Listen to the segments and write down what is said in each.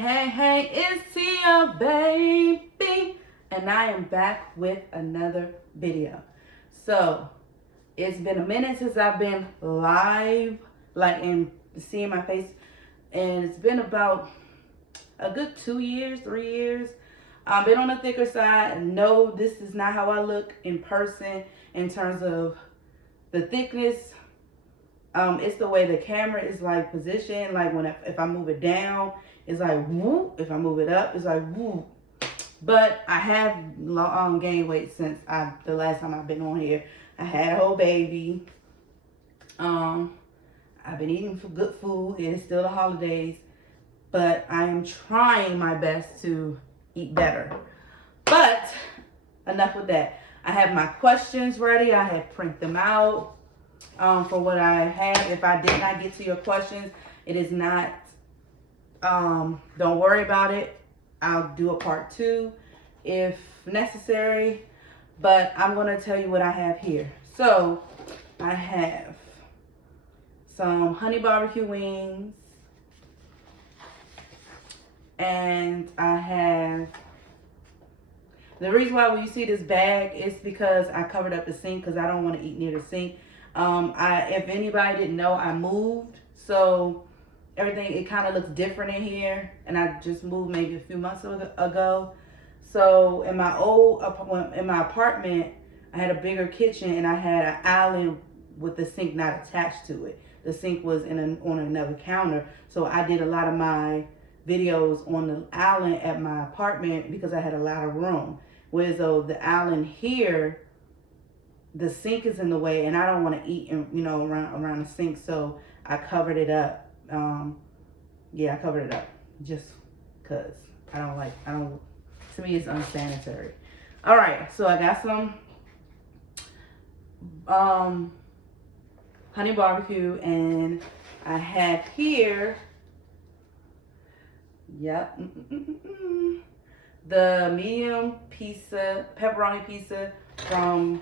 Hey, it's Tia, baby, and I am back with another video. So, it's been a minute since I've been live, and seeing my face, and it's been about a good 2 years, 3 years. I've been on the thicker side. No, this is not how I look in person in terms of the thickness. It's the way the camera is like positioned. Like if I move it down, it's like whoop. If I move it up, it's like whoop. But I have gained weight since the last time I've been on here. I had a whole baby. I've been eating good food. It's still the holidays, but I am trying my best to eat better. But enough with that. I have my questions ready. I have printed them out. For what I have. If I did not get to your questions, it is not, don't worry about it. I'll do a part 2 if necessary, but I'm going to tell you what I have here. So I have some honey barbecue wings, and I have, the reason why when you see this bag is because I covered up the sink because I don't want to eat near the sink. If anybody didn't know, I moved, so everything, it kind of looks different in here, and I just moved maybe a few months ago. So in my apartment, I had a bigger kitchen, and I had an island with the sink not attached to it. The sink was on another counter, so I did a lot of my videos on the island at my apartment because I had a lot of room. Whereas though the island here, the sink is in the way, and I don't want to eat, around the sink, so I covered it up. I covered it up just because to me it's unsanitary. All right, so I got some honey barbecue, and I have here, the medium pepperoni pizza from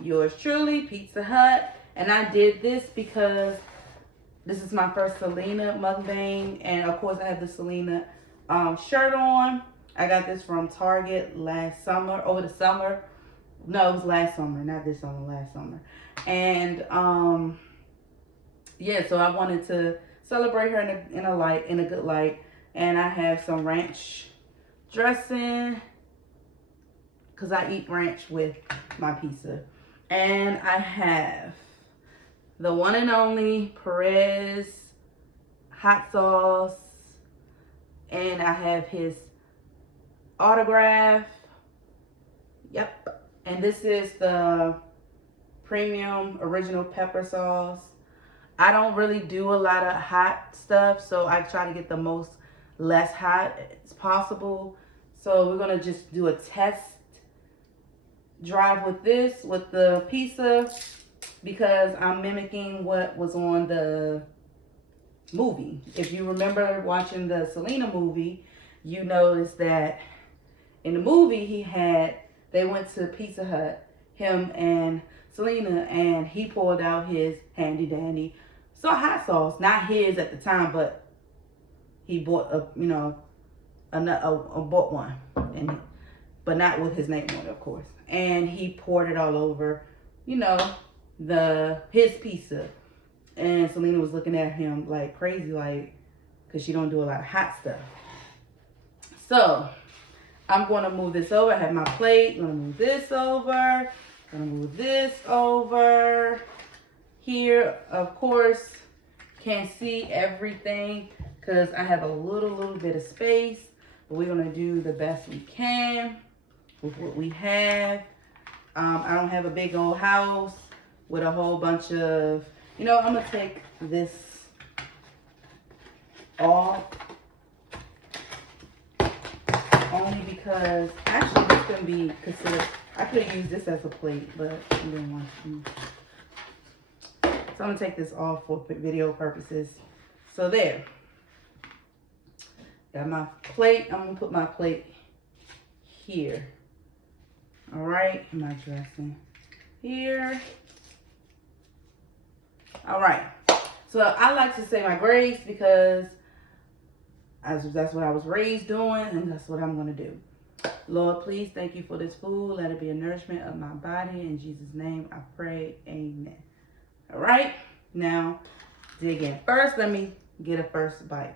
yours truly, Pizza Hut. And I did this because this is my first Selena mukbang, and of course I have the Selena shirt on. I got this from Target over the summer. No, it was last summer, not this summer, last summer. And so I wanted to celebrate her in a good light. And I have some ranch dressing because I eat ranch with my pizza. And I have the one and only Perez hot sauce. And I have his autograph. Yep. And this is the premium original pepper sauce. I don't really do a lot of hot stuff, so I try to get the less hot as possible. So we're going to just do a test drive with the pizza, because I'm mimicking what was on the movie. If you remember watching the Selena movie, you noticed that in the movie they went to Pizza Hut, him and Selena, and he pulled out his handy dandy hot sauce, not his at the time, but he bought bought one, but not with his name on it, of course. And he poured it all over, his pizza. And Selena was looking at him like crazy, because she don't do a lot of hot stuff. So I'm going to move this over. I have my plate. I'm going to move this over. I'm going to move this over. Here, of course, can't see everything because I have a little bit of space. But we're going to do the best we can with what we have. I don't have a big old house with a whole bunch of, I'm going to take this off. Only because, actually, this can be considered, I could have used this as a plate, but I didn't want to. So I'm going to take this off for video purposes. So there. Got my plate. I'm going to put my plate here. All right. My dressing here. All right. So I like to say my grace because That's what I was raised doing, and that's what I'm going to do. Lord, please thank you for this food. Let it be a nourishment of my body. In Jesus' name I pray. Amen. All right. Now, dig in. First, let me get a first bite.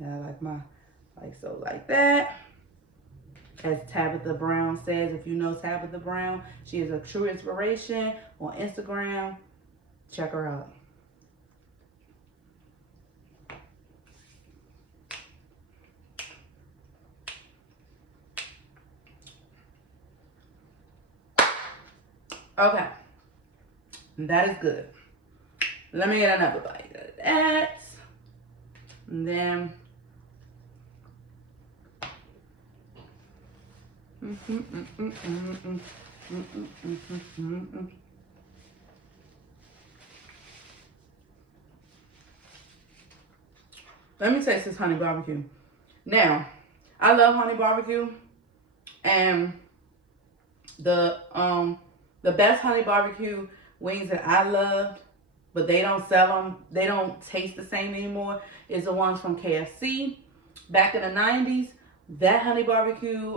Yeah, like that. As Tabitha Brown says, if you know Tabitha Brown, she is a true inspiration on Instagram. Check her out. Okay, that is good. Let me get another bite of that. And then, let me taste this honey barbecue. Now, I love honey barbecue, and the best honey barbecue wings that I love, but they don't sell them, they don't taste the same anymore, is the ones from KFC. Back in the 90s, that honey barbecue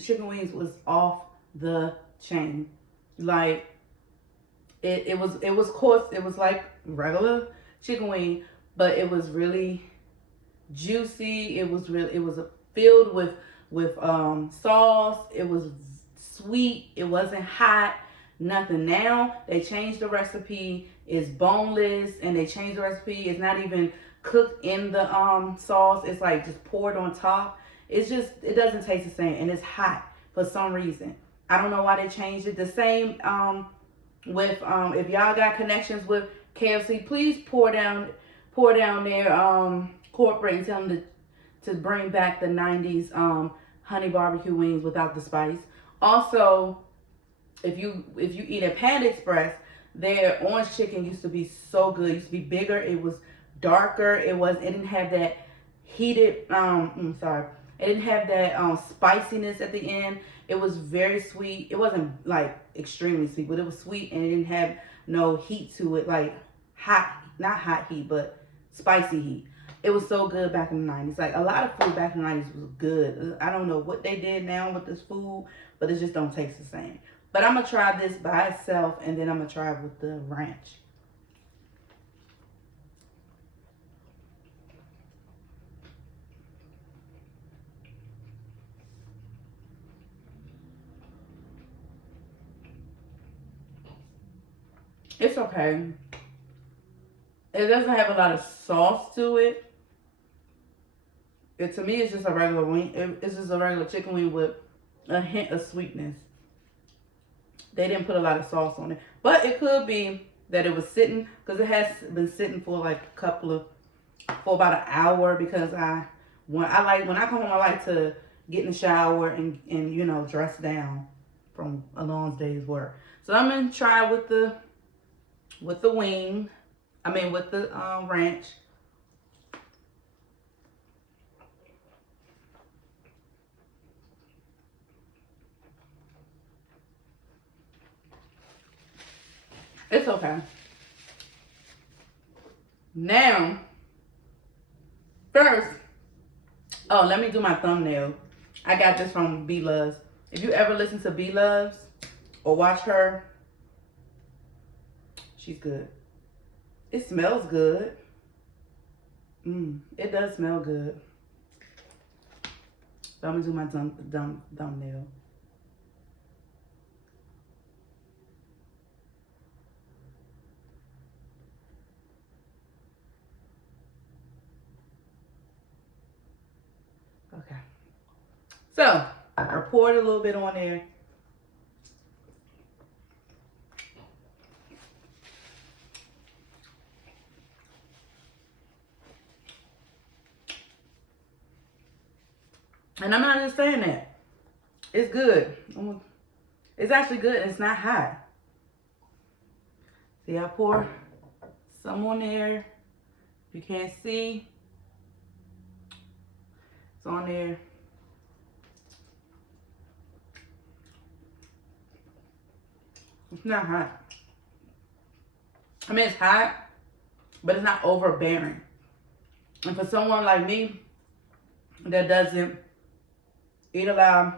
chicken wings was off the chain. Like, it was coarse, it was like regular chicken wing, but it was really juicy. It was filled with sauce. It was sweet. It wasn't hot. Nothing. Now they changed the recipe. It's boneless, and they changed the recipe. It's not even cooked in the sauce. It's like just poured on top. It doesn't taste the same, and it's hot for some reason. I don't know why they changed it. The same with if y'all got connections with KFC, please pour down their corporate and tell them to bring back the 90s honey barbecue wings without the spice. Also, if you eat at Panda Express, their orange chicken used to be so good. It used to be bigger. It was darker. It didn't have that heated it didn't have that spiciness at the end. It was very sweet. It wasn't like extremely sweet, but it was sweet, and it didn't have no heat to it, like not hot heat, but spicy heat. It was so good back in the 90s. Like, a lot of food back in the 90s was good. I don't know what they did now with this food, but it just don't taste the same. But I'm going to try this by itself, and then I'm going to try it with the ranch. It's okay. It doesn't have a lot of sauce to it. To me, it's just a regular wing. It's just a regular chicken wing with a hint of sweetness. They didn't put a lot of sauce on it. But it could be that it was sitting, because it has been sitting for like for about an hour, because when I come home, I like to get in the shower and you know, dress down from a long day's work. So I'm going to try with the wing. I mean, with the ranch. It's okay. Now, first, let me do my thumbnail. I got this from B Loves. If you ever listen to B Loves or watch her, she's good. It smells good. It does smell good. So I'm gonna do my thumbnail. Okay. So I poured a little bit on there. And I'm not just saying that. It's good. It's actually good, and it's not hot. See, I pour some on there. You can't see. It's on there. It's not hot. I mean, it's hot, but it's not overbearing. And for someone like me that doesn't eat a lot of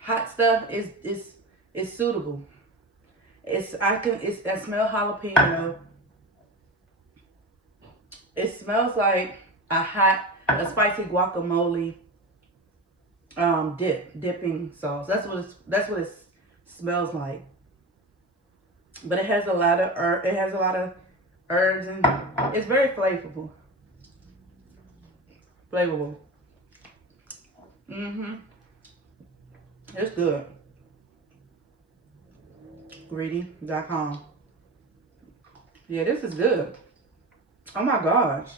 hot stuff, it's suitable. I smell jalapeno. It smells like a spicy guacamole dipping sauce. That's what it smells like. But it has a lot of herbs and it's very flavorful. It's good. Greedy.com. Yeah, this is good. Oh my gosh.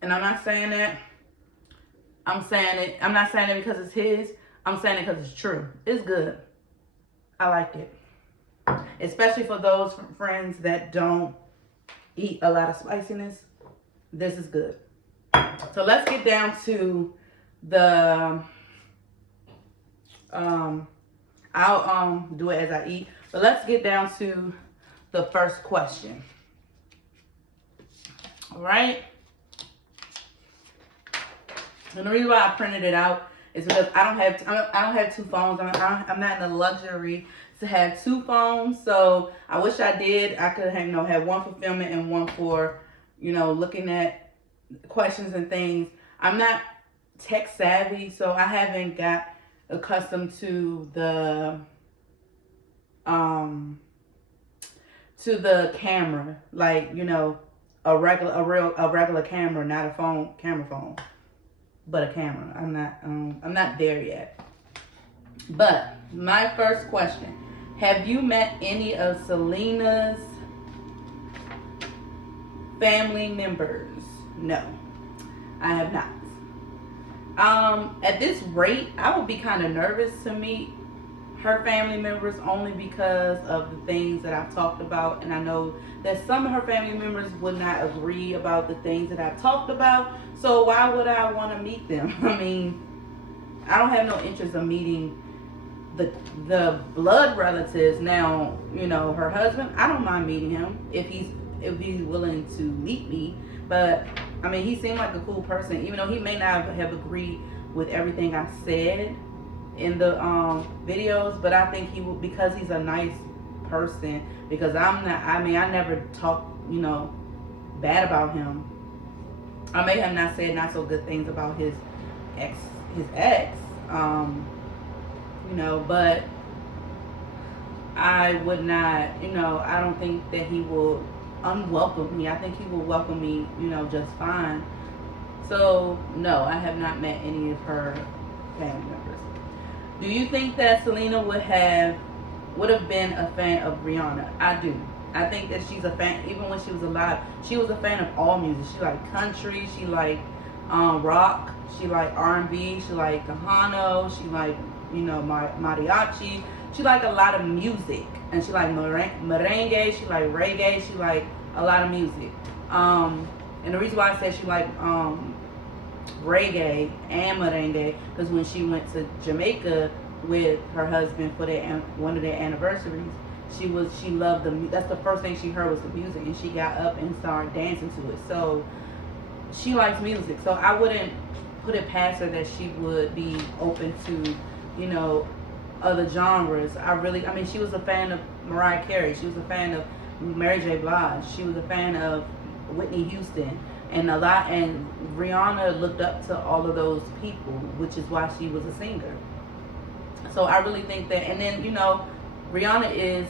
And I'm not saying that. I'm not saying it because it's his. I'm saying it because it's true. It's good. I like it. Especially for those friends that don't eat a lot of spiciness. This is good. So let's get down to the I'll do it as I eat. But let's get down to the first question. All right. And the reason why I printed it out is because I don't have two phones. I'm not in the luxury to have two phones. So I wish I did. I could have had one for filming and one for looking at questions and things. I'm not tech savvy, so I haven't got accustomed to the camera, like a regular camera, not a camera phone, but a camera. I'm not there yet. But my first question: have you met any of Selena's family members? No, I have not. At this rate, I would be kind of nervous to meet her family members, only because of the things that I've talked about, and I know that some of her family members would not agree about the things that I've talked about. So why would I want to meet them? I mean, I don't have no interest in meeting the blood relatives. Now, her husband, I don't mind meeting him if he's willing to meet me. But I mean, he seemed like a cool person, even though he may not have agreed with everything I said in the videos. But I think he will, because he's a nice person. Because I'm not. I mean, I never talk bad about him. I may have not said not so good things about his ex. But I would not. I don't think that he will unwelcome me. I think he will welcome me, just fine. So no, I have not met any of her family members. Do you think that Selena would have been a fan of Rihanna? I do. I think that she's a fan. Even when she was alive, she was a fan of all music. She liked country. She liked rock. She liked R&B. She liked Tejano. She liked mariachi. She liked a lot of music. And she liked merengue, she liked reggae, she liked a lot of music. And the reason why I said she liked reggae and merengue, because when she went to Jamaica with her husband for one of their anniversaries, she loved that's the first thing she heard was the music, and she got up and started dancing to it. So she likes music. So I wouldn't put it past her that she would be open to, other genres. I mean, she was a fan of Mariah Carey. She was a fan of Mary J. Blige. She was a fan of Whitney Houston, and Rihanna looked up to all of those people, which is why she was a singer. So I really think that, and then Rihanna is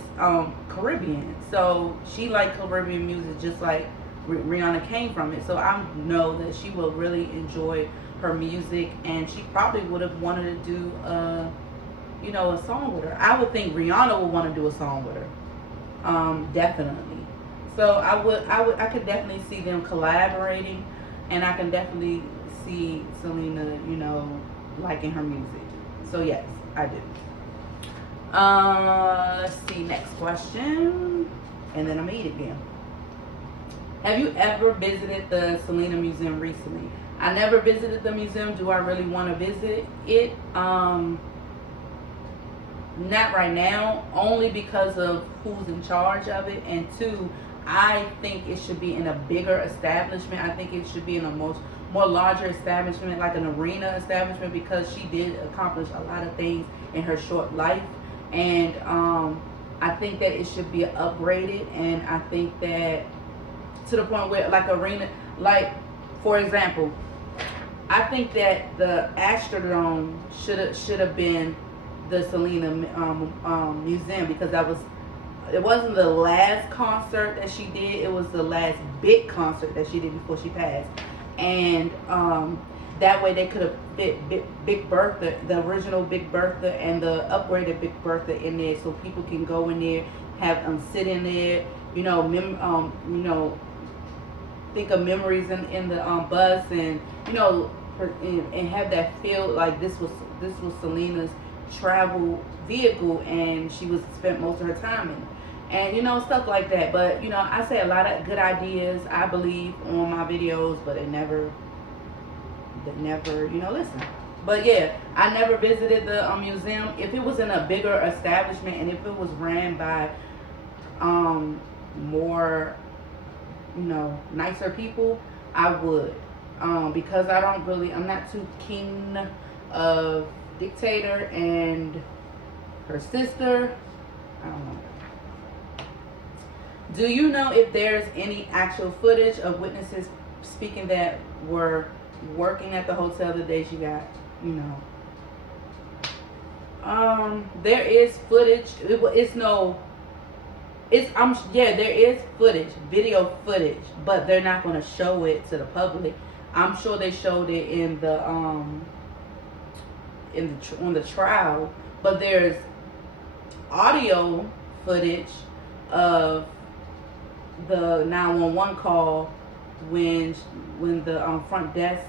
Caribbean, so she liked Caribbean music just like Rihanna came from it. So I know that she will really enjoy her music, and she probably would have wanted to do a song with her. I would think Rihanna would want to do a song with her. Definitely. So I could definitely see them collaborating, and I can definitely see Selena, liking her music. So yes, I do. Let's see, next question, and then I'm gonna eat again. Have you ever visited the Selena Museum recently? I never visited the museum. Do I really want to visit it? Not right now, only because of who's in charge of it, and two, I think it should be in a bigger establishment. I think it should be in a more larger establishment, like an arena establishment, because she did accomplish a lot of things in her short life, and I think that it should be upgraded, and I think that to the point where like arena, like for example, I think that the Astrodome should have been the Selena museum, because it wasn't the last concert that she did. It was the last big concert that she did before she passed, and that way they could have fit Big Bertha, the original Big Bertha, and the upgraded Big Bertha in there, so people can go in there, have them sit in there, think of memories in the bus, and and have that feel like this was Selena's travel vehicle, and she was spent most of her time in it, and stuff like that. But I say a lot of good ideas, I believe, on my videos, but they never listen. But yeah, I never visited the museum. If it was in a bigger establishment, and if it was ran by more nicer people, I would. Because I'm not too keen of Dictator and her sister. I don't know. Do you know if there's any actual footage of witnesses speaking that were working at the hotel the day she got, there is footage. There is footage, video footage, but they're not going to show it to the public. I'm sure they showed it in the on the trial, but there's audio footage of the 911 call when the front desk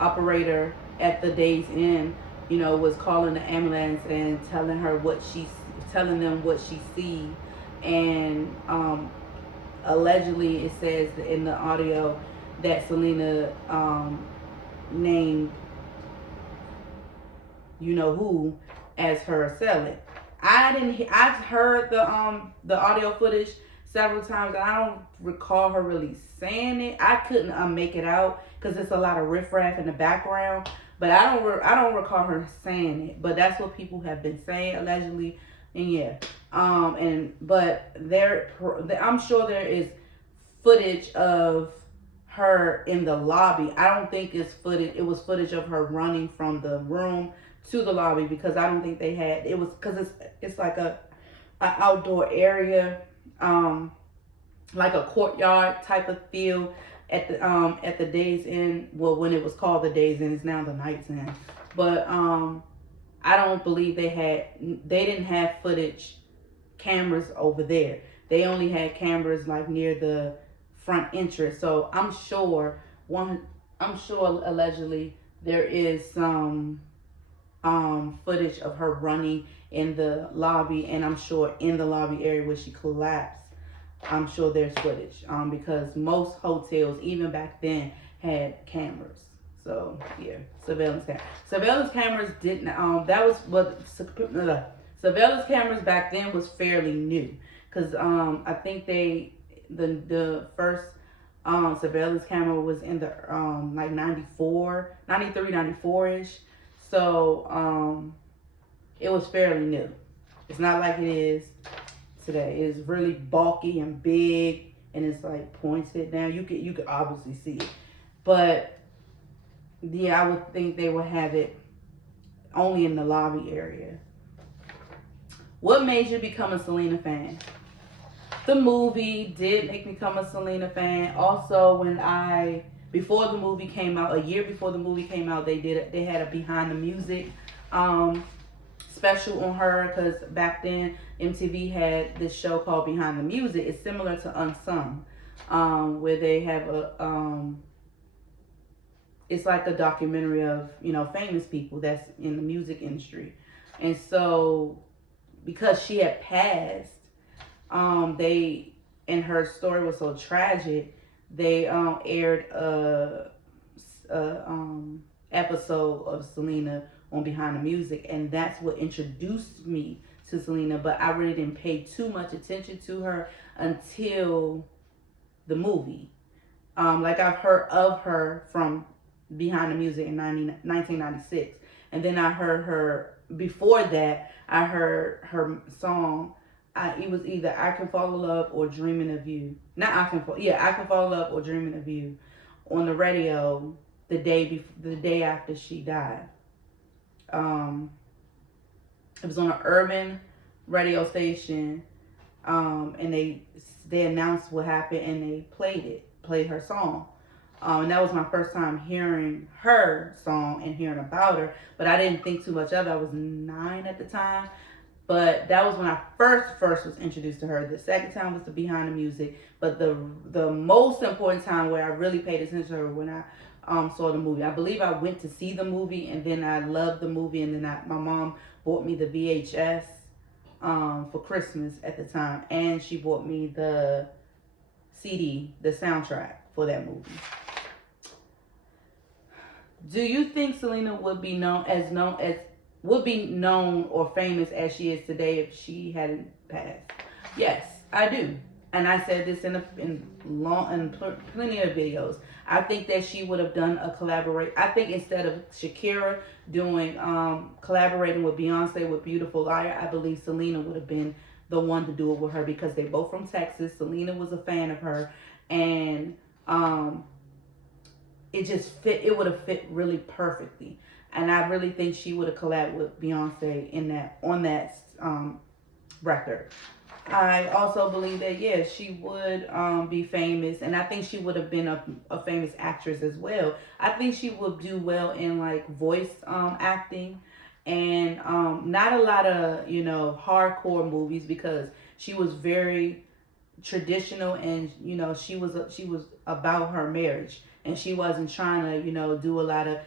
operator at the Days Inn, was calling the ambulance and telling them what she sees, and allegedly it says in the audio that Selena named who as her assailant. I've heard the audio footage several times, and I don't recall her really saying it. I couldn't make it out because there's a lot of riffraff in the background, but I don't recall her saying it. But that's what people have been saying, allegedly. And yeah, but I'm sure there is footage of her in the lobby. I don't think it's footage. It was footage of her running from the room to the lobby, because I don't think they had. It was because it's like a outdoor area, like a courtyard type of feel at the Days Inn. Well, when it was called the Days Inn, it's now the Night's Inn. But I don't believe they didn't have footage cameras over there. They only had cameras like near the front entrance. So I'm sure allegedly there is some footage of her running in the lobby, and I'm sure in the lobby area where she collapsed, I'm sure there's footage, because most hotels even back then had cameras. So yeah, surveillance cameras didn't. That was what surveillance cameras back then was fairly new, because I think the first surveillance camera was in the like 94, 93, 94-ish. So it was fairly new. It's not like it is today. It's really bulky and big, and it's like pointed down. You could obviously see it, but yeah, I would think they would have it only in the lobby area. What made you become a Selena fan? The movie did make me become a Selena fan. Also, before the movie came out, a year before the movie came out, they had a behind the music special on her, because back then MTV had this show called Behind the Music. It's similar to Unsung, where they have it's like a documentary of famous people that's in the music industry. And so because she had passed, and her story was so tragic, they aired a episode of Selena on Behind the Music, and that's what introduced me to Selena. But I really didn't pay too much attention to her until the movie. Like I've heard of her from Behind the Music in 1996, and then I heard her before that. I heard her song. It was either I Can Fall in Love or Dreaming of You. Not I Can Fall. Yeah, I Can Fall in Love or Dreaming of You, on the radio the day after she died. Um, it was on an urban radio station, and they announced what happened and they played her song. And that was my first time hearing her song and hearing about her, but I didn't think too much of it. I was 9 at the time, but that was when I first was introduced to her. The second time was the Behind the Music, but the most important time where I really paid attention to her when I saw the movie. I believe I went to see the movie, and then I loved the movie, and then my mom bought me the VHS for Christmas at the time, and she bought me the CD, the soundtrack for that movie. Do you think Selena would be known or famous as she is today if she hadn't passed? Yes, I do, and I said this in plenty of videos. I think that she would have done a collaborate. I think instead of Shakira doing collaborating with Beyonce with Beautiful Liar, I believe Selena would have been the one to do it with her, because they both from Texas. Selena was a fan of her, and it just fit. It would have fit really perfectly, and I really think she would have collabed with Beyonce on that record. I also believe that, yes, she would be famous, and I think she would have been a famous actress as well. I think she would do well in like voice acting, and not a lot of hardcore movies, because she was very traditional, and she was about her marriage, and she wasn't trying to do a lot of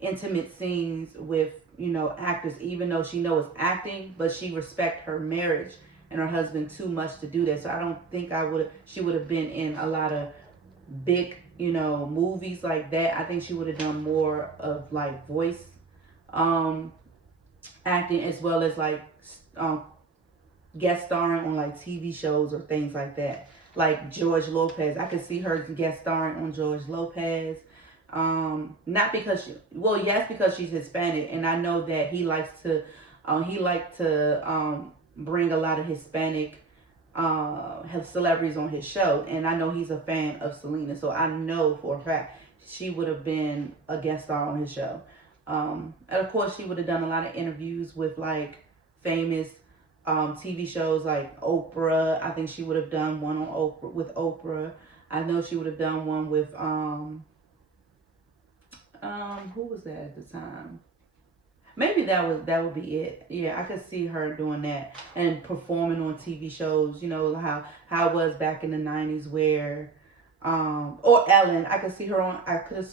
intimate scenes with actors, even though she knows acting, but she respect her marriage and her husband too much to do that. So I don't think she would have been in a lot of big movies like that. I think she would have done more of like voice acting, as well as like guest starring on like TV shows or things like that. Like George Lopez, I could see her guest starring on George Lopez. Not because yes, because she's Hispanic, and I know that he likes to bring a lot of Hispanic celebrities on his show, and I know he's a fan of Selena, so I know for a fact she would have been a guest star on his show. And of course, she would have done a lot of interviews with like famous TV shows like Oprah. I think she would have done one on Oprah with Oprah. I know she would have done one with who was that at the time? Maybe that would be it. Yeah, I could see her doing that and performing on TV shows. How it was back in the 90s, where or Ellen. I could see her on. I could have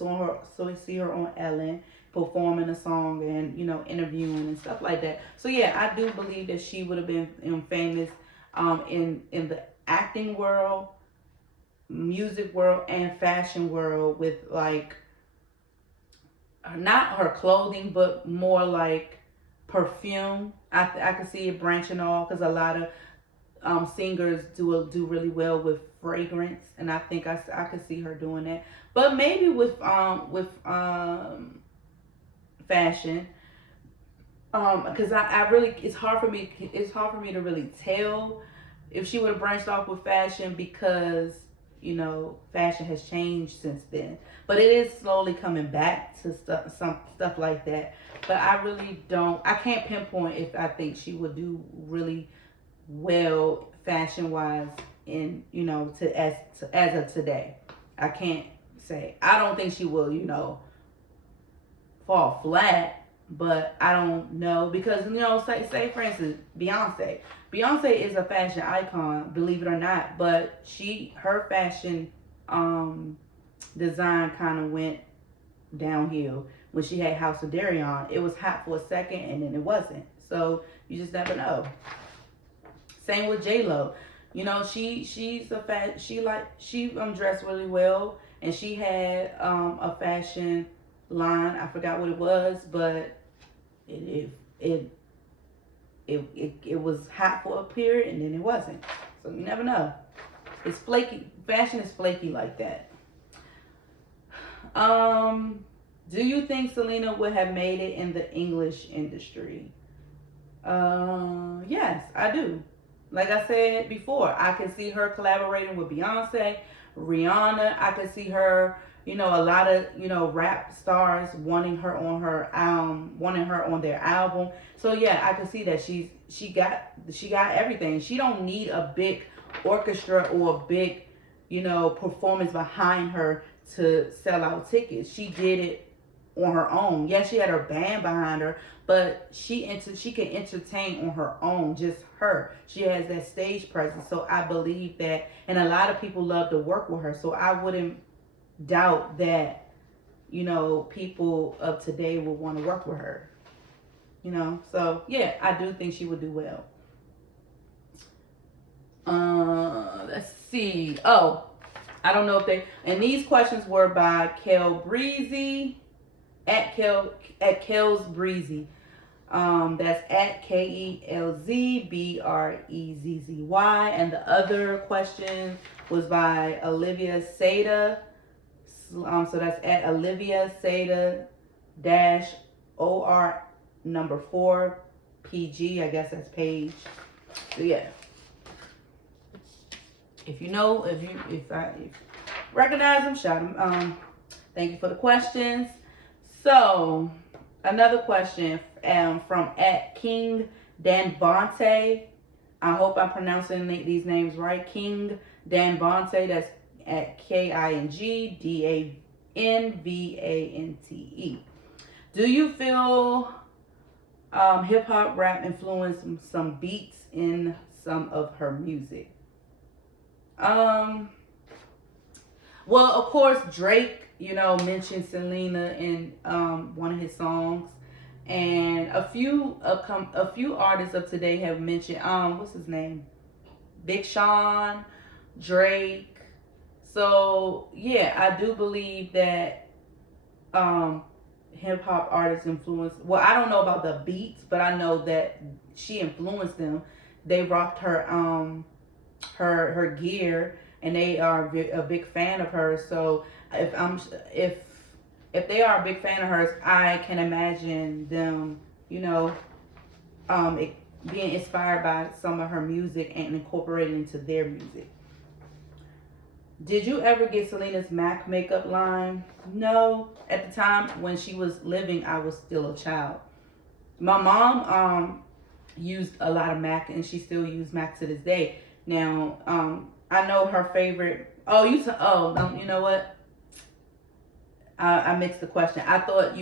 see her on Ellen performing a song and interviewing and stuff like that. So yeah, I do believe that she would have been famous in the acting world, music world, and fashion world, with like not her clothing, but more like perfume. I could see it branching off, because a lot of singers do really well with fragrance, and I think I could see her doing that. But maybe with fashion, because I really it's hard for me to really tell if she would have branched off with fashion, because fashion has changed since then, but it is slowly coming back to some stuff like that. But I can't pinpoint if I think she would do really well fashion wise in as of today. I can't say. I don't think she will fall flat, but I don't know, because say for instance Beyonce is a fashion icon, believe it or not, but her fashion design kind of went downhill when she had House of Dairy on. It was hot for a second, and then it wasn't. So you just never know. Same with J-Lo. She dressed really well, and she had a fashion line. I forgot what it was, but It it was hot for a period and then it wasn't. So you never know. It's flaky. Fashion is flaky like that. Um, do you think Selena would have made it in the English industry? Yes, I do. Like I said before, I can see her collaborating with Beyonce, Rihanna. I can see her, a lot of, rap stars wanting her on their album. So yeah, I can see that she got everything. She don't need a big orchestra or a big, performance behind her to sell out tickets. She did it on her own. Yes, she had her band behind her, but she can entertain on her own, just her. She has that stage presence. So I believe that, and a lot of people love to work with her. So I wouldn't doubt that, people of today would want to work with her. So yeah, I do think she would do well. Let's see. Oh, I don't know if they, and these questions were by Kel Breezy at Kel's Breezy. That's at KELZBREZZY. And the other question was by Olivia Seda. So that's at Olivia Seda dash OR number 4 PG. I guess that's page. So yeah. If I recognize them, shout them. Thank you for the questions. So, another question from at King Danbonte. I hope I'm pronouncing these names right. King Danbonte. That's at KINGDANVANTE. Do you feel hip hop rap influenced some beats in some of her music? Well, of course, Drake, mentioned Selena in one of his songs, and a few artists of today have mentioned what's his name, Big Sean, Drake. So yeah, I do believe that hip hop artists influenced. Well, I don't know about the beats, but I know that she influenced them. They rocked her her gear, and they are a big fan of hers. So if they are a big fan of hers, I can imagine them, being inspired by some of her music and incorporating into their music. Did you ever get Selena's MAC makeup line? No. At the time when she was living, I was still a child. My mom used a lot of MAC, and she still uses MAC to this day. Now, I know her favorite. Oh, you know what? I mixed the question. I thought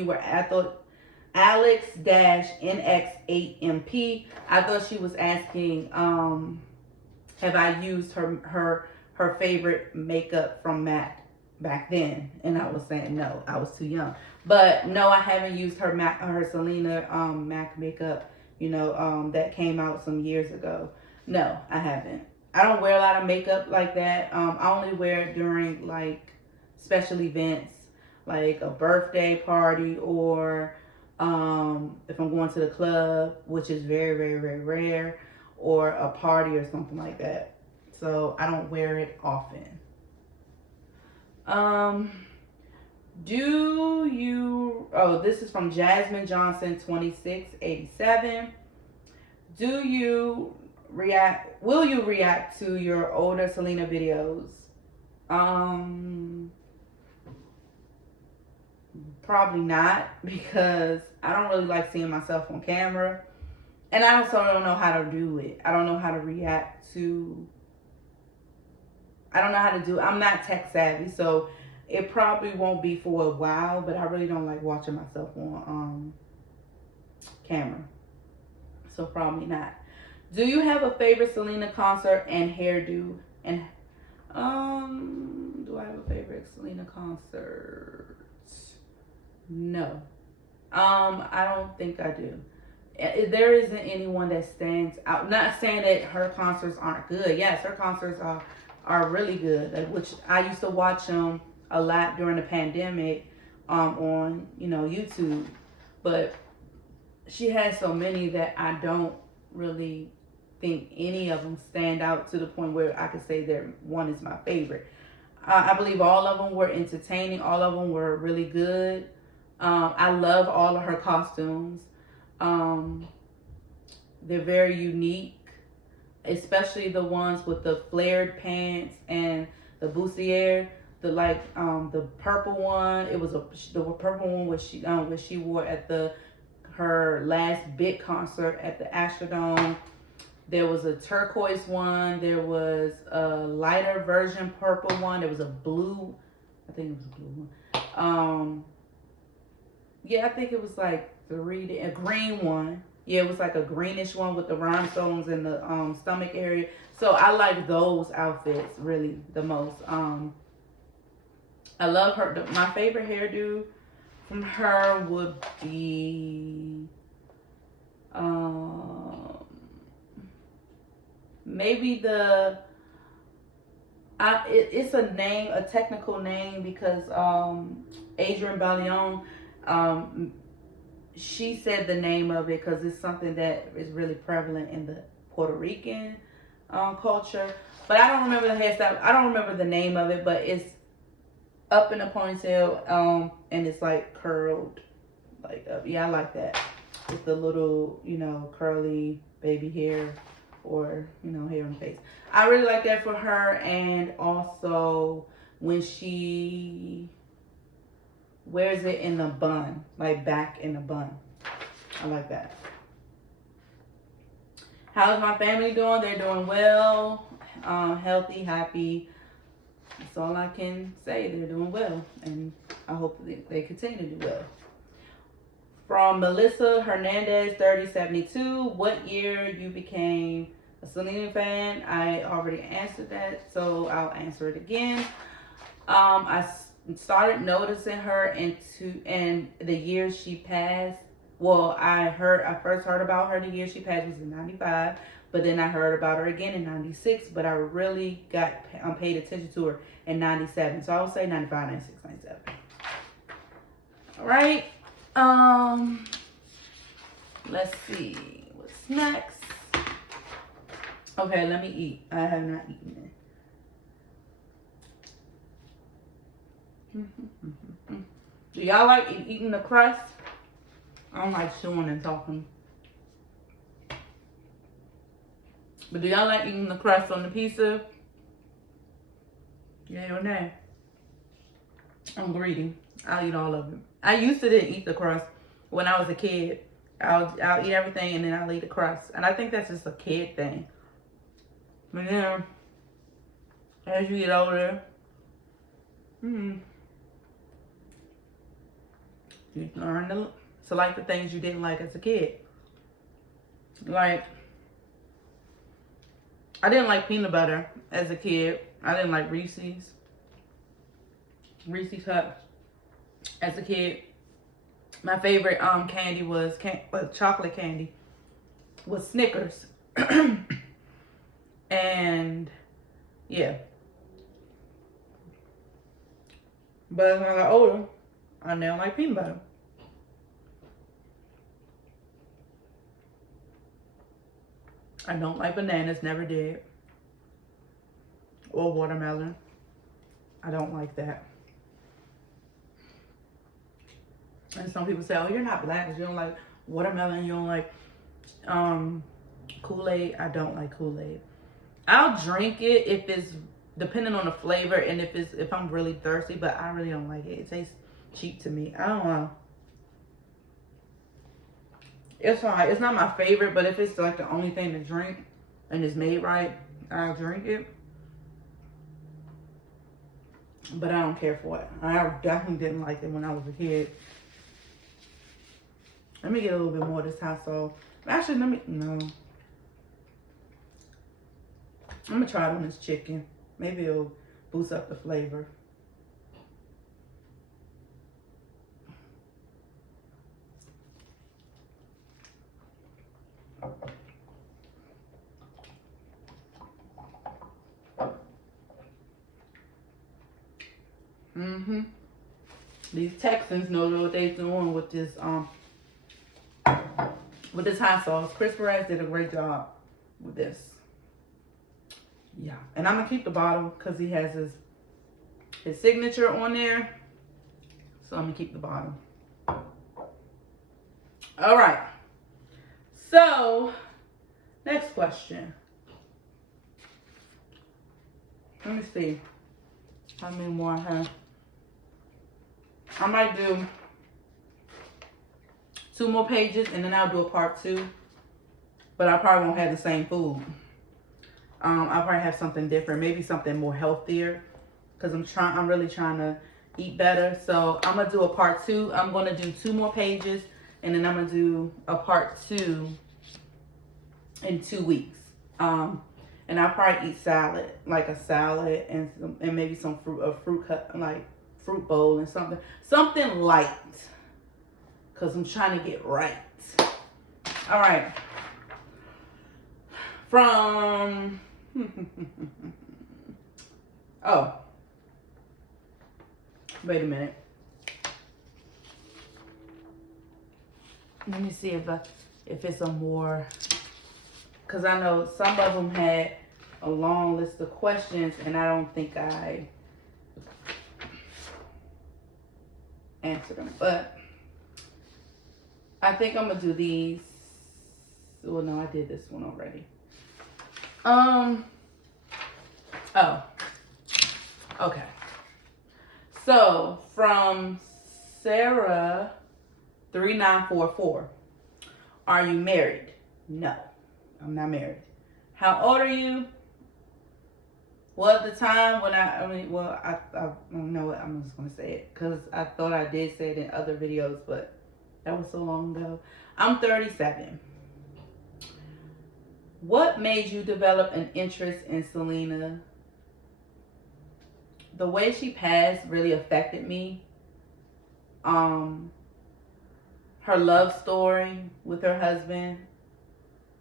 Alex NX8MP. I thought she was asking, have I used her favorite makeup from MAC back then? And I was saying no, I was too young. But no, I haven't used her Selena MAC makeup. That came out some years ago. No, I haven't. I don't wear a lot of makeup like that. I only wear it during like special events, like a birthday party, or if I'm going to the club, which is very, very, very rare, or a party or something like that. So I don't wear it often. This is from Jasmine Johnson 2687. Will you react to your older Selena videos? Probably not, because I don't really like seeing myself on camera, and I also don't know how to do it. I don't know how to react to. I don't know how to do. I'm not tech savvy, so it probably won't be for a while. But I really don't like watching myself on camera, so probably not. Do you have a favorite Selena concert and hairdo? And do I have a favorite Selena concert? No. I don't think I do. There isn't anyone that stands out. I'm not saying that her concerts aren't good. Yes, her concerts are really good. Which I used to watch them a lot during the pandemic on YouTube. But she has so many that I don't really think any of them stand out to the point where I could say that one is my favorite. I believe all of them were entertaining. All of them were really good. I love all of her costumes. Um, they're very unique, especially the ones with the flared pants and the bustier. The purple one. It was the purple one which she wore at her last big concert at the Astrodome. There was a turquoise one. There was a lighter version purple one. There was a blue. I think it was a blue one. Yeah, I think it was like a green one. Yeah, it was like a greenish one with the rhinestones in the stomach area. So I like those outfits really the most. I love her. My favorite hairdo from her would be maybe it's a technical name because Adrienne Baillon, she said the name of it because it's something that is really prevalent in the Puerto Rican culture. But I don't remember the hairstyle. I don't remember the name of it, but it's up in a ponytail, and it's like curled, like up. Yeah, I like that with the little, curly baby hair or hair on the face. I really like that for her, and also when she wears it in the bun, like back in the bun. I like that. How's my family doing? They're doing well, healthy, happy. That's all I can say. They're doing well, and I hope they continue to do well. From Melissa Hernandez 3072, what year you became a Selena fan? I already answered that, so I'll answer it again. I started noticing her in the year she passed. Well, I first heard about her the year she passed was in 95, but then I heard about her again in 96, but I really paid attention to her in 97. So I would say 95, 96, 97. All right. Let's see what's next. Okay, let me eat. I have not eaten it. Do y'all like eating the crust? I don't like chewing and talking. But do y'all like eating the crust on the pizza? Yeah or nay? I'm greedy. I'll eat all of it. I used to didn't eat the crust when I was a kid. I'll eat everything and then I'll eat the crust. And I think that's just a kid thing. But then, as you get older, you learn to like the things you didn't like as a kid. Like, I didn't like peanut butter as a kid. I didn't like Reese's Cups as a kid. My favorite candy was chocolate candy was Snickers. And yeah. But as I got older, I now like peanut butter. I don't like bananas, never did. Or watermelon. I don't like that. And some people say, oh, you're not black because you don't like watermelon, you don't like Kool-Aid. I don't like Kool-Aid. I'll drink it if it's depending on the flavor and if I'm really thirsty, but I really don't like it. It tastes cheap to me. I don't know. It's fine. It's not my favorite, but if it's like the only thing to drink and it's made right, I'll drink it. But I don't care for it. I definitely didn't like it when I was a kid. Let me get a little bit more this hot sauce. Actually, no. I'm gonna try it on this chicken. Maybe it'll boost up the flavor. These Texans know what they're doing with this with this hot sauce. Chris Perez did a great job with this. Yeah, and I'm gonna keep the bottle because he has his signature on there. So I'm gonna keep the bottle. All right. So next question. Let me see how many more I have. I might do 2 more pages and then I'll do a part 2. But I probably won't have the same food. I'll probably have something different, maybe something more healthier, because I'm really trying to eat better. So I'm gonna do a part 2. I'm gonna do 2 more pages, and then I'm gonna do a part 2 in 2 weeks. And I'll probably eat salad, like a salad and maybe some fruit cut, like fruit bowl and something light, because I'm trying to get right. All right. From oh, wait a minute. Let me see if it's a more, because I know some of them had a long list of questions and I don't think I answered them, but I think I'm gonna do these. Well, no, I did this one already. Oh, okay. So from Sarah 3944, are you married? No, I'm not married. How old are you? Well, at the time when I don't know what, I'm just gonna say it because I thought I did say it in other videos, but that was so long ago. I'm 37. What made you develop an interest in Selena? The way she passed really affected me. Her love story with her husband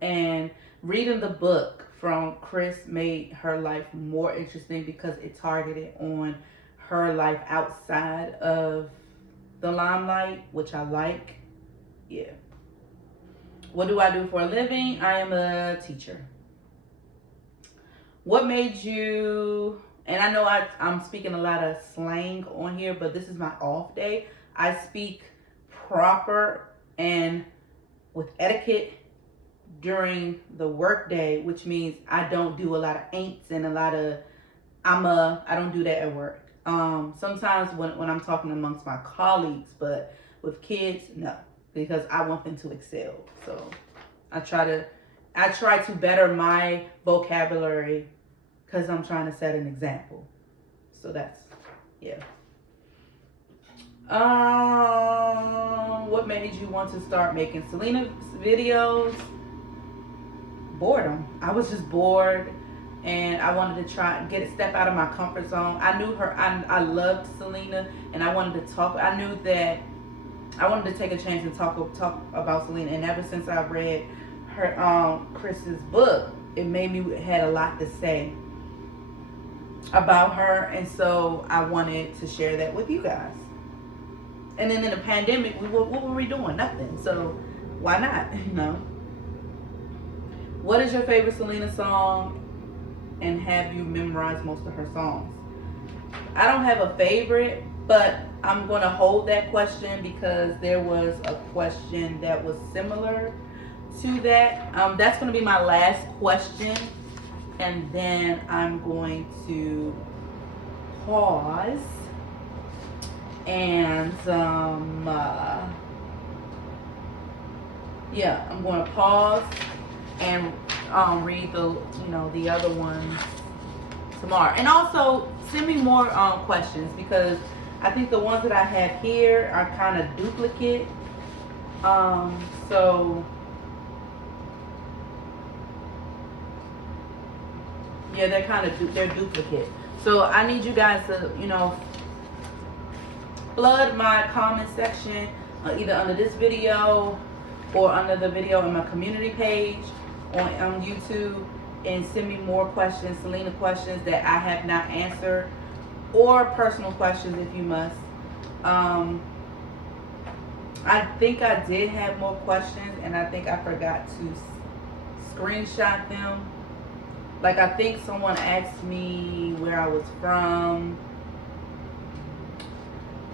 and reading the book from Chris made her life more interesting because it targeted on her life outside of the limelight, which I like. Yeah. What do I do for a living? I am a teacher. What made you, and I know I'm speaking a lot of slang on here, but this is my off day. I speak proper and with etiquette during the work day, which means I don't do a lot of ain'ts and a lot of I don't do that at work. Sometimes when I'm talking amongst my colleagues, but with kids, no, because I want them to excel. So I try to better my vocabulary because I'm trying to set an example. So that's, yeah. What made you want to start making Selena videos? Boredom. I was just bored and I wanted to try and step out of my comfort zone. I knew her, I loved Selena and I wanted to talk. I knew that I wanted to take a chance and talk about Selena, and ever since I read her Chris's book, it made me had a lot to say about her, and so I wanted to share that with you guys. And then in the pandemic, what were we doing? Nothing. So why not? You know. What is your favorite Selena song, and have you memorized most of her songs? I don't have a favorite, but I'm going to hold that question because there was a question that was similar to that. That's going to be my last question, and then I'm going to pause and yeah, I'm going to pause and read the other ones tomorrow, and also send me more questions because I think the ones that I have here are kind of duplicate. So yeah, they're duplicate. So I need you guys to flood my comment section either under this video or under the video in my community page on YouTube, and send me more questions, Selena questions that I have not answered, or personal questions if you must. I I think I did have more questions, and I think I forgot to screenshot them. Like, I think someone asked me where I was from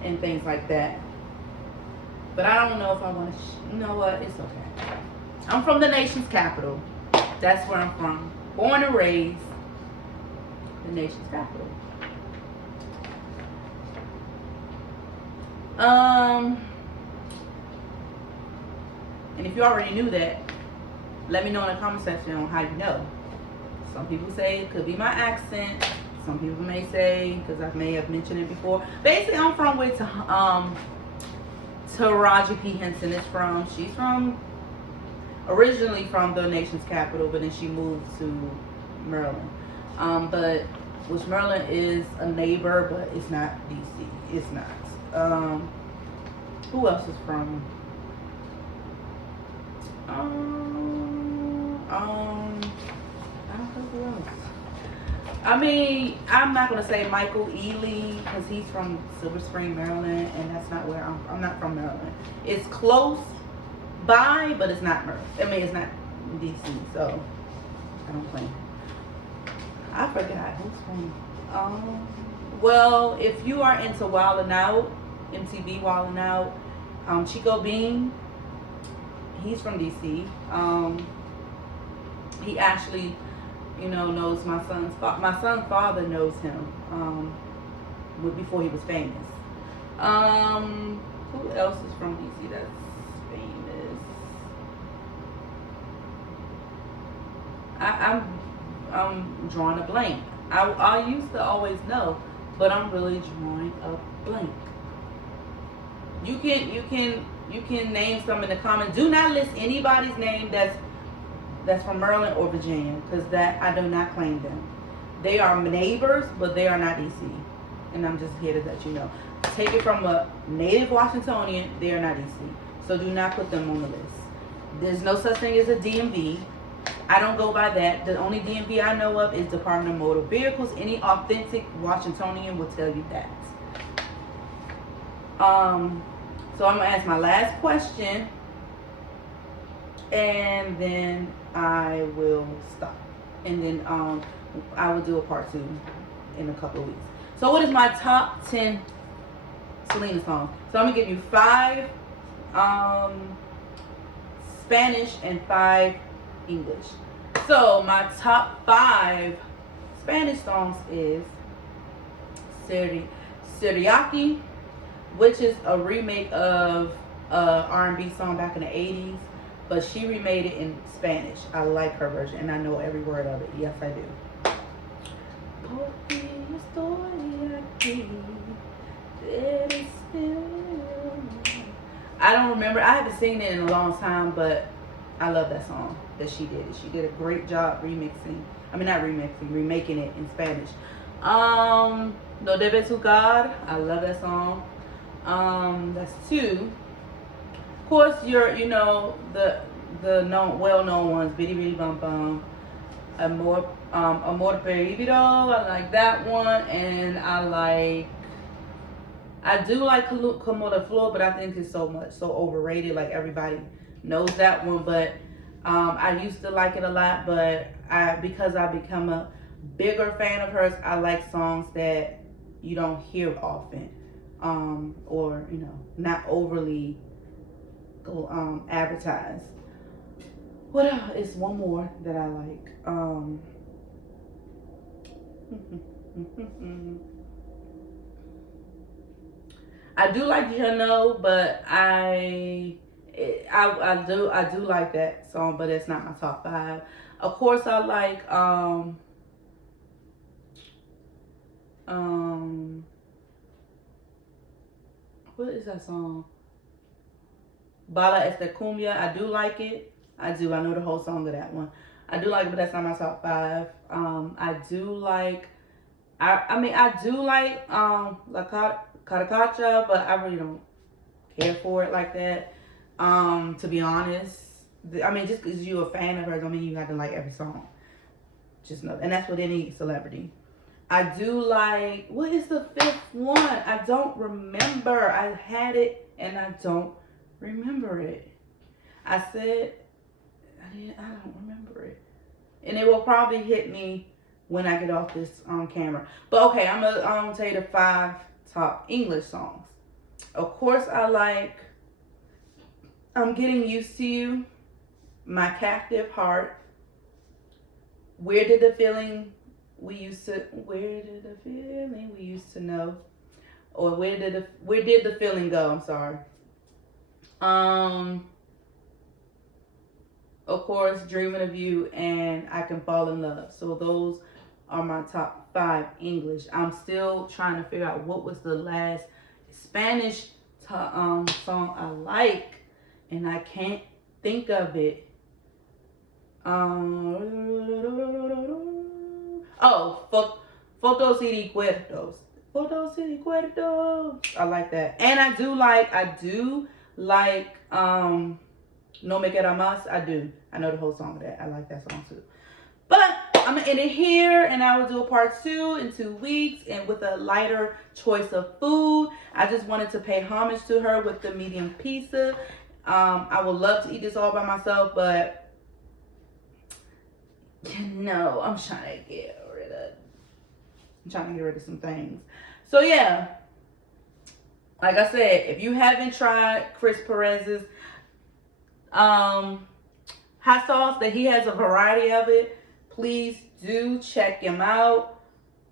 and things like that. But I don't know if I want to. You know what? It's okay. I'm from the nation's capital. That's where I'm from. Born and raised. The nation's capital. And if you already knew that, let me know in the comment section on how you know. Some people say it could be my accent. Some people may say, because I may have mentioned it before. Basically, I'm from where Taraji P. Henson is from. She's from, originally from the nation's capital, but then she moved to Maryland. Which Maryland is a neighbor, but it's not DC. It's not. Who else is from? I don't know who else. I mean, I'm not gonna say Michael Ealy because he's from Silver Spring, Maryland, and that's not where I'm not from Maryland. It's close by, but it's not Maryland. I mean, it's not DC, so I don't claim. I forgot who's from. Well, if you are into Wildin' Out, MTV Wildin' Out, Chico Bean, he's from DC. He actually, knows my son's father knows him. Before he was famous. Who else is from DC that's famous? I'm drawing a blank. I used to always know, but I'm really drawing a blank. You can name some in the comments. Do not list anybody's name that's from Maryland or Virginia, because that I do not claim them. They are neighbors, but they are not DC. And I'm just here to let you know. Take it from a native Washingtonian, they are not DC. So do not put them on the list. There's no such thing as a DMV. I don't go by that. The only DMV I know of is Department of Motor Vehicles. Any authentic Washingtonian will tell you that. So I'm gonna ask my last question, and then I will stop, and then I will do a part 2 in a couple of weeks. So what is my top 10 Selena songs? So I'm gonna give you 5 Spanish and 5 English. So my top 5 Spanish songs is Seriaki, which is a remake of R&B song back in the 80s, but she remade it in Spanish. I like her version, and I know every word of it. Yes, I do. I don't remember. I haven't seen it in a long time, but I love that song that she did. She did a great job remixing. I mean, not remixing, remaking it in Spanish. No Debes Jugar. I love that song. That's 2. Of course, the well-known ones, Bitty Bitty Bum Bum, Amor Prohibido. I like that one, and I do like Como de Flor, but I think it's so overrated. Like, everybody knows that one, but I used to like it a lot, but because I become a bigger fan of hers, I like songs that you don't hear often. Or not overly advertised. What else? It's one more that I like. I do like Jano, but I do like that song, but it's not my top 5. Of course, I like what is that song? Bala Esta Cumbia. I do like it. I do. I know the whole song of that one. I do like it, but that's not my top 5. I do like. I do like La Caricacha, but I really don't care for it like that. To be honest, just because you're a fan of hers, don't mean you have to like every song. Just know, and that's with any celebrity. I do like, what is the 5th one? I don't remember. I had it and I don't remember it. I said, I don't remember it. And it will probably hit me when I get off this camera. But okay, I'm going to tell you the 5 top English songs. Of course, I like I'm Getting Used to You, My Captive Heart, Where Did the Feeling We Used to Know, or Where Did the Feeling Go? I'm sorry. Of course, Dreaming of You and I Can Fall in Love. So those are my top 5 English. I'm still trying to figure out what was the last Spanish song I like, and I can't think of it. Fotos y Recuerdos. Fotos y Recuerdos. I like that. And I do like No Me Queda Más. I do. I know the whole song of that. I like that song too. But I'm going to end it here, and I will do a part 2 in 2 weeks and with a lighter choice of food. I just wanted to pay homage to her with the medium pizza. I would love to eat this all by myself, but I'm trying to get rid of some things. So yeah, like I said, if you haven't tried Chris Perez's hot sauce, that he has a variety of it, please do check him out.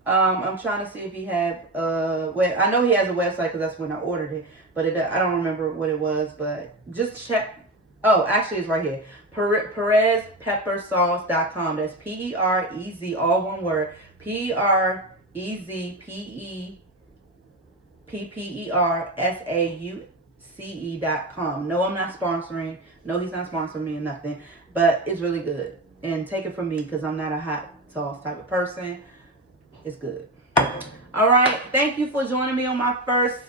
I'm trying to see if he have I know he has a website because that's when I ordered it, but I don't remember what it was, but just check. Oh, actually it's right here. PerezPeppersauce.com. That's PEREZ, all one word. PerezPeppersauce.com. No, I'm not sponsoring. No, he's not sponsoring me or nothing, but it's really good. And take it from me because I'm not a hot sauce type of person. It's good. All right. Thank you for joining me on my first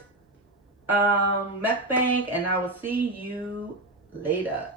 mukbang, and I will see you later.